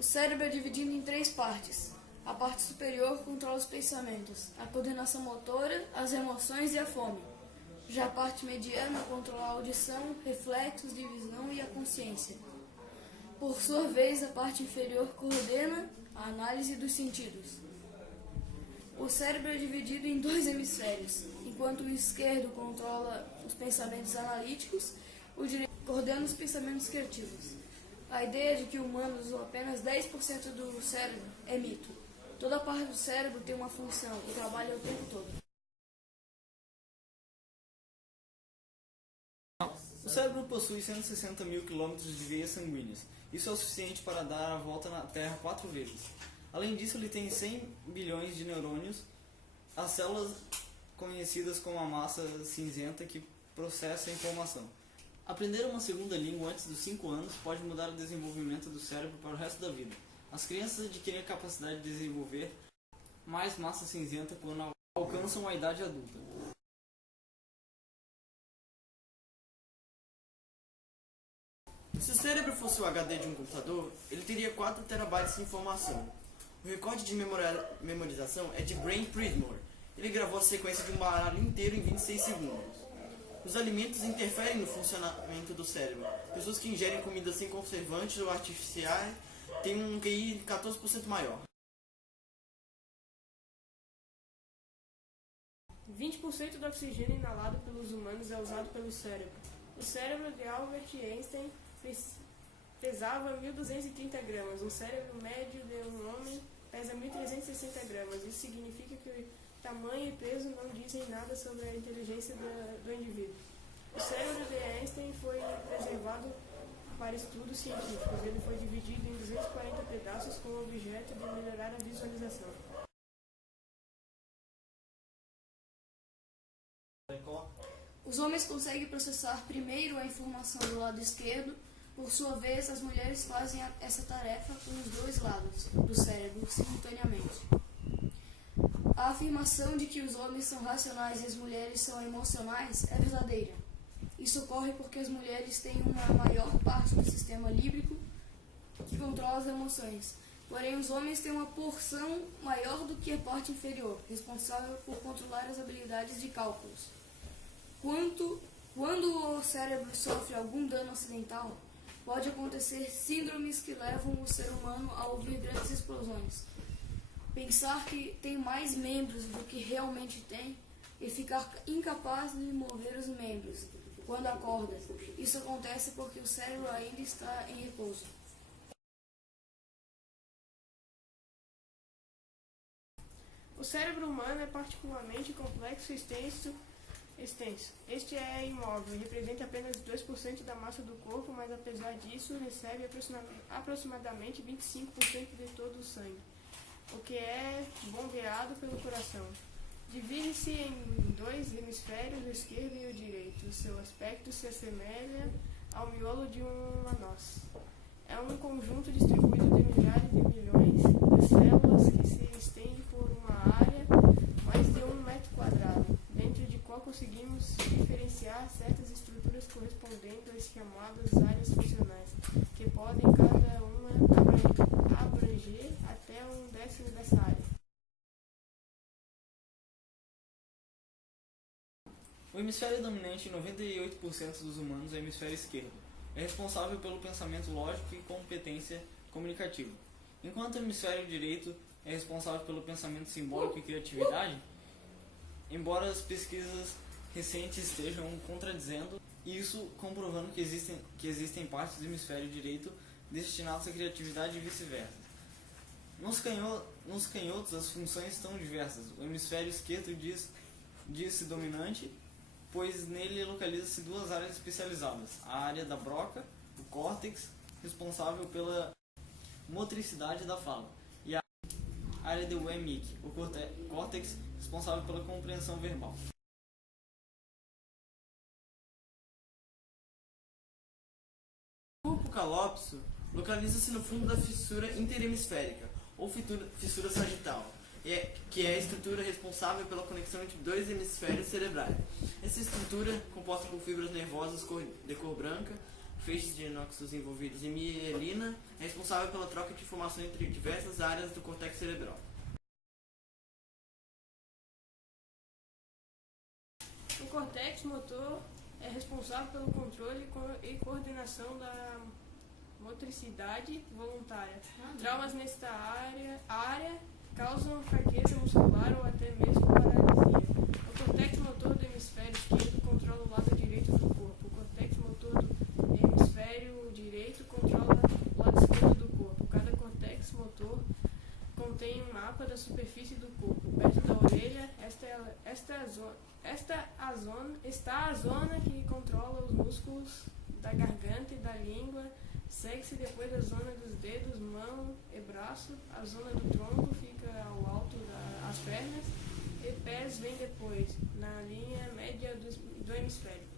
O cérebro é dividido em três partes. A parte superior controla os pensamentos, a coordenação motora, as emoções e a fome. Já a parte mediana controla a audição, reflexos de visão e a consciência. Por sua vez, a parte inferior coordena a análise dos sentidos. O cérebro é dividido em dois hemisférios. Enquanto o esquerdo controla os pensamentos analíticos, o direito coordena os pensamentos criativos. A ideia de que humanos usam apenas 10% do cérebro é mito. Toda parte do cérebro tem uma função e trabalha o tempo todo. O cérebro possui 160 mil quilômetros de veias sanguíneas. Isso é o suficiente para dar a volta na Terra 4 vezes. Além disso, ele tem 100 bilhões de neurônios, as células conhecidas como a massa cinzenta que processa a informação. Aprender uma segunda língua antes dos 5 anos pode mudar o desenvolvimento do cérebro para o resto da vida. As crianças adquirem a capacidade de desenvolver mais massa cinzenta quando alcançam a idade adulta. Se o cérebro fosse o HD de um computador, ele teria 4 terabytes de informação. O recorde de memorização é de Brain Prismore. Ele gravou a sequência de um baralho inteiro em 26 segundos. Os alimentos interferem no funcionamento do cérebro. Pessoas que ingerem comida sem conservantes ou artificiais têm um QI 14% maior. 20% do oxigênio inalado pelos humanos é usado pelo cérebro. O cérebro de Albert Einstein pesava 1.230 gramas. Um cérebro médio de um homem pesa 1.360 gramas. Isso significa que o tamanho e peso não dizem nada sobre a inteligência do indivíduo. O cérebro de Einstein foi preservado para estudos científicos. Ele foi dividido em 240 pedaços com o objeto de melhorar a visualização. Os homens conseguem processar primeiro a informação do lado esquerdo. Por sua vez, as mulheres fazem essa tarefa com os dois lados do cérebro simultaneamente. A afirmação de que os homens são racionais e as mulheres são emocionais é verdadeira. Isso ocorre porque as mulheres têm uma maior parte do sistema límbico que controla as emoções. Porém, os homens têm uma porção maior do que a parte inferior, responsável por controlar as habilidades de cálculos. Quando o cérebro sofre algum dano acidental, pode acontecer síndromes que levam o ser humano a ouvir grandes explosões, pensar que tem mais membros do que realmente tem e ficar incapaz de mover os membros quando acorda. Isso acontece porque o cérebro ainda está em repouso. O cérebro humano é particularmente complexo e extenso. Este é imóvel e representa apenas 2% da massa do corpo, mas apesar disso recebe aproximadamente 25% de todo o sangue, o que é bombeado pelo coração. Divide-se em dois hemisférios, o esquerdo e o direito. O seu aspecto se assemelha ao miolo de uma noz. É um conjunto distribuído de milhares de milhões de células que se estende por uma área mais de 1 metro quadrado, dentro de qual conseguimos diferenciar certas estruturas correspondendo às chamadas áreas funcionais, que podem cada uma abranger até 1/10 dessa área. O hemisfério dominante em 98% dos humanos é o hemisfério esquerdo. É responsável pelo pensamento lógico e competência comunicativa. Enquanto o hemisfério direito é responsável pelo pensamento simbólico e criatividade, embora as pesquisas recentes estejam contradizendo isso, comprovando que existem partes do hemisfério direito destinadas à criatividade e vice-versa. Nos canhotos, as funções estão diversas. O hemisfério esquerdo diz-se dominante, pois nele localizam-se duas áreas especializadas: a área da broca, o córtex, responsável pela motricidade da fala, e a área do Wernicke, o córtex, responsável pela compreensão verbal. O corpo calópso localiza-se no fundo da fissura interhemisférica, ou fissura sagital, que é a estrutura responsável pela conexão entre dois hemisférios cerebrais. Essa estrutura, composta por fibras nervosas de cor branca, feixes de anexos envolvidos em mielina, é responsável pela troca de informação entre diversas áreas do córtex cerebral. O córtex motor é responsável pelo controle e coordenação da motricidade voluntária. Traumas nesta área causam fraqueza muscular ou até mesmo paralisia. O córtex motor do hemisfério esquerdo controla o lado direito do corpo. O córtex motor do hemisfério direito controla o lado esquerdo do corpo. Cada córtex motor contém um mapa da superfície do corpo. Perto da orelha, está a zona que controla os músculos da garganta e da língua. Segue-se depois da zona dos dedos, mão e braço. A zona do tronco fica ao alto das pernas e pés vem depois, na linha média do hemisfério.